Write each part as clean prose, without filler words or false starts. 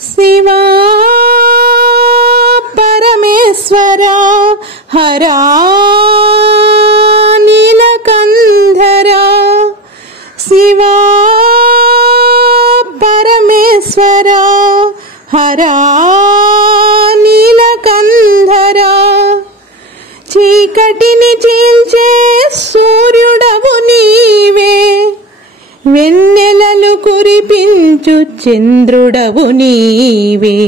శివా పరమేశ్వరా హరా నీలకంధరా శివా పరమేశ్వరా హరా నీలకంధరా చీకటిని చీల్చే సూర్యుడవు నీవే వెన్నెలలు కురిపించు చంద్రుడవు నీవే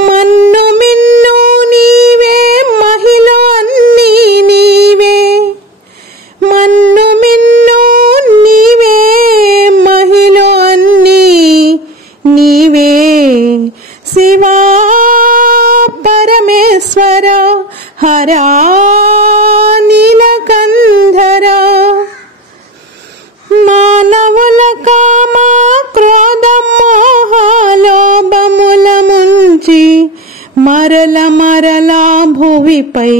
మన్ను మిన్ను నీవే మహిళ అన్నీ నీవే మన్ను మిన్ను నీవే మహిళ అన్నీ నీవే శివా పరమేశ్వర హరా నీలకంధరా మానవుల కామ క్రోధ మోహాలోభముల ముంచి మరల మరలా భువిపై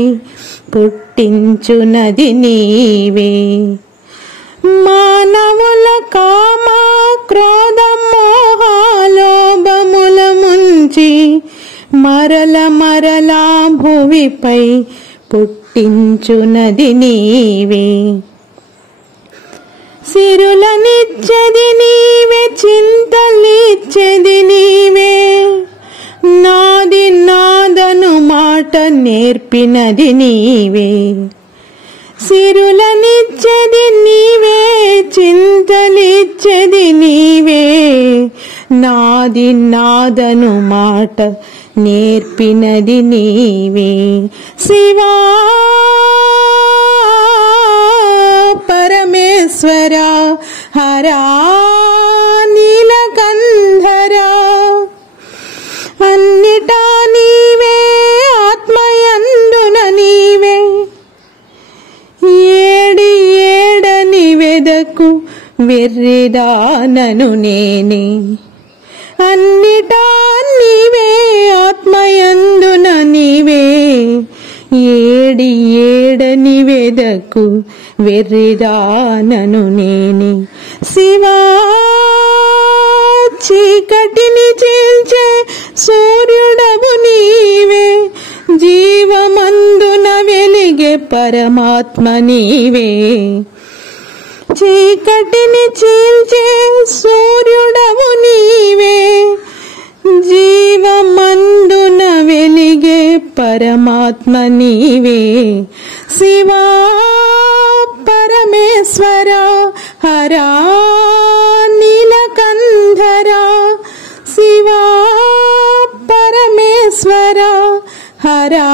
పుట్టించునది నీవే మానవుల కామ క్రోధ మోహాలోభముల ముంచి మరల మరలా భువిపై పుట్టించునది నీవే సిరులనిచ్చేది నీవే చింతలిచ్చేది నీవే నాది నాదను మాట నేర్పినది నీవే సిరులనిచ్చేది నీవే చింతలిచ్చేది నీవే నాది నాదను మాట నేర్పినది నీవే శివా పరమేశ్వరా హరా నీలకంధరా అన్నిటా నీవే ఆత్మయందున నీవే ఏడి ఏడని వెదకు వెర్రిదానను నేనే అన్నిటా నీవే ఆత్మయందున నీవే ఏడి ఏడని వెదకు వెర్రిదానను నేనే శివా చీకటిని చీల్చే సూర్యుడవు నీవే జీవమందున వెలిగే పరమాత్మ నీవే చీకటిని చీల్చే సూర్యుడవు నీవే జీవమందున వెలిగే పరమాత్మ నీవే శివా పరమేశ్వర హరా నీలకంధరా శివా పరమేశ్వర హరా